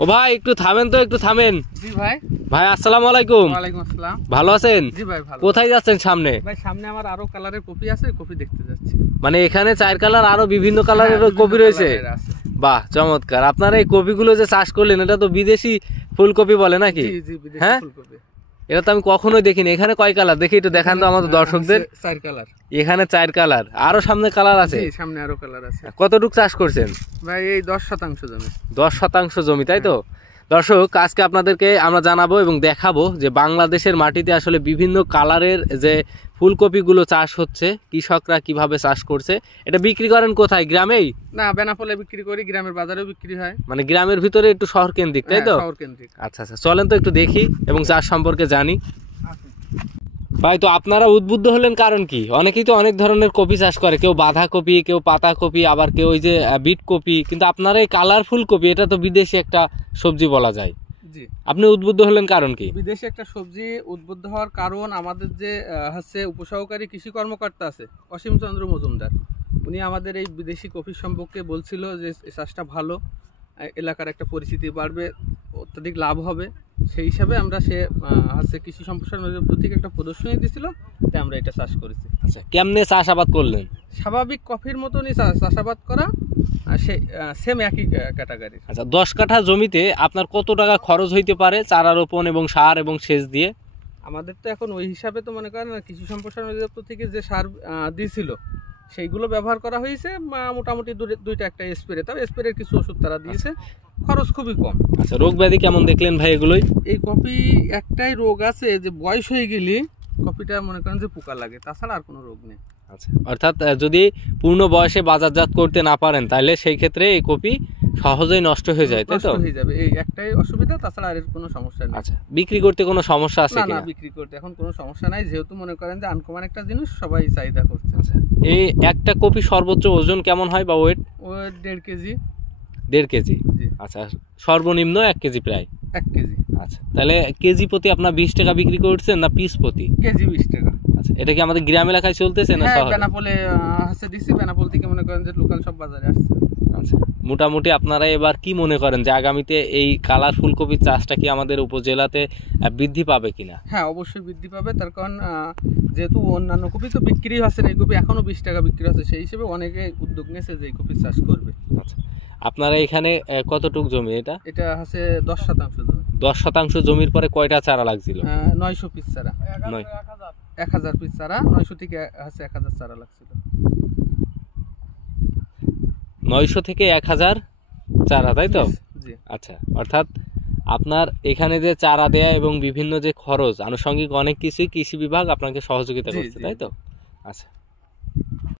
ও ভাই একটু থামেন তো, একটু থামেন। জি ভাই। ভাই আসসালামু আলাইকুম। ওয়ালাইকুম আসসালাম। ভালো আছেন? জি ভাই ভালো। কোথায় যাচ্ছেন সামনে? ভাই সামনে আমার আরো কালারের কপি আছে, কপি দেখতে যাচ্ছি। মানে এখানে 4 কালার আরো বিভিন্ন কালারের কপি রয়েছে। বাহ চমৎকার। আপনারা এই কপিগুলো যে চাষ করলেন এটা তো বিদেশি ফুলকপি বলে নাকি? জি জি বিদেশি ফুলকপি। এটা তো আমি কখনোই দেখিনি। এখানে কয় কালার দেখি একটু দেখান তো আমাদের দর্শকদের। 4 কালার। এখানে 4 কালার, আরো সামনে কালার আছে? জি সামনে আরো কালার আছে। কতটুকু চাষ করছেন? ভাই এই 10% জমি। 10% জমি, তাই তো? দর্শক আজকে আপনাদেরকে আমরা জানাবো এবং দেখাবো যে বাংলাদেশের মাটিতে আসলে বিভিন্ন কালারের যে ফুলকপিগুলো চাষ হচ্ছে, কৃষকরা কিভাবে চাষ করছে। এটা বিক্রি করেন কোথায়, গ্রামেই? না, বেনাপোলে বিক্রি করি, গ্রামের বাজারেও বিক্রি হয়। মানে গ্রামের ভিতরে একটু শহর কেন্দ্রিক, তাই তো? শহর কেন্দ্রিক। আচ্ছা আচ্ছা, চলেন তো একটু দেখি এবং চাষ সম্পর্কে জানি। ভাই তো আপনারা উদ্বুদ্ধ হলেন কারণ কি? অনেকেই তো অনেক ধরনের কপি চাষ করে, কেউ বাঁধাকপি, কেউ পাতা কপি, আবার কেউ ওই যে বিট কপি, কিন্তু আপনারা এই কালারফুল কপি, এটা তো বিদেশি একটা সবজি বলা যায়। জি। আপনি উদ্বুদ্ধ হলেন কারণ কি? বিদেশি একটা সবজি উদ্বুদ্ধ হওয়ার কারণ আমাদের যে হচ্ছে উপসহকারী কৃষি কর্মকর্তা আছে অসীম চন্দ্র মজুমদার, উনি আমাদের এই বিদেশি কফি সম্পর্কে বলছিল যে চাষটা ভালো, এলাকার একটা পরিচিতি বাড়বে, অত্যাধিক লাভ হবে। সেই হিসাবে আমরা হচ্ছে কৃষি সম্প্রসারণ অধিদপ্তর থেকে একটা প্রদর্শনী দিয়েছিল, তাই আমরা এটা চাষ করেছি। আচ্ছা, কেমনে চাষাবাদ করলেন? স্বাভাবিক কফির মতনই চাষাবাদ করা, সেম একই ক্যাটাগরি। আচ্ছা, 10 কাঠা জমিতে আপনার কত টাকা খরচ হইতে পারে চারা রোপণ এবং সার এবং সেচ দিয়ে? আমাদের তো এখন ওই হিসাবে তো মনে করেন কৃষি সম্প্রসারণ অধিদপ্তর থেকে যে সার দিয়েছিল সেইগুলো ব্যবহার করা হয়েছে, মোটামুটি 2টা একটা স্প্রে, তবে স্প্রের কিছু ওষুধ তারা দিয়েছে, খরচ খুবই কম। আচ্ছা, রোগ ব্যাধি কেমন দেখলেন ভাই এগুলোই? এই কপি একটাই রোগ আছে যে বয়স হয়ে গেলে কপিটা মনে করেন যে পোকা লাগে, তাছাড়া আর কোনো রোগ নেই। আচ্ছা, অর্থাৎ যদি পূর্ণ বয়সে বাজারজাত করতে না পারেন তাহলে সেই ক্ষেত্রে এই কপি সহজেই নষ্ট হয়ে যায়, তাই তো? নষ্ট হয়ে যাবে, এই একটাই অসুবিধা, তাছাড়া আর কোনো সমস্যা নেই। আচ্ছা, বিক্রি করতে কোনো সমস্যা আছে না? কিনা? না, বিক্রি করতে এখন কোনো সমস্যা নাই, যেহেতু মনে করেন যে আনকমন একটা জিনিস সবাই চাহিদা করছে। আচ্ছা, এই একটা কপি সর্বোচ্চ ওজন কেমন হয় বা ওয়েট? Weight 1.5 KG. 1.5 কেজি? জি। আচ্ছা, সর্বনিম্ন 1 কেজি প্রায়? 1 কেজি। আচ্ছা, তাহলে কেজি প্রতি আপনার 20 টাকা বিক্রি করছেন না পিস প্রতি? কেজি 20 টাকা। আচ্ছা, এটা কি আমাদের গ্রাম এলাকায় চলতেছে না শহরে? বেনাপোলে হচ্ছে দিছি, বেনাপোল থেকে মনে করেন যে লোকাল সব বাজারে আসছে। আচ্ছা, মোটামুটি আপনারা এবার কি মনে করেন যে আগামীতে এই কালার ফুলকপির চাষটা কি আমাদের উপজেলাতে বৃদ্ধি পাবে কিনা? হ্যাঁ, অবশ্যই বৃদ্ধি পাবে, তার কারণ যেহেতু অন্যান্য কপি তো বিক্রি হচ্ছে না, এই কপি এখনো 20 টাকা বিক্রি হচ্ছে, সেই হিসেবে অনেকে উদ্যোগ নিয়েছে যে এই কপি চাষ করবে। আচ্ছা, আপনারা এখানে কতটুক জমি? এটা হচ্ছে 10% জমি। 10% জমির পরে কয়টা চারা লাগছিল? 900 পিস চারা। 1000 পিস চারা, 900 থেকে হচ্ছে 1000 চারা লাগছিল। 900 থেকে 1000 চারা, তাই তো? জি। আচ্ছা, অর্থাৎ আপনার এখানে যে চারা দেয়া এবং বিভিন্ন যে খরচ আনুষঙ্গিক অনেক কিছুই কৃষি বিভাগ আপনাকে সহযোগিতা করছে, তাই তো? আচ্ছা।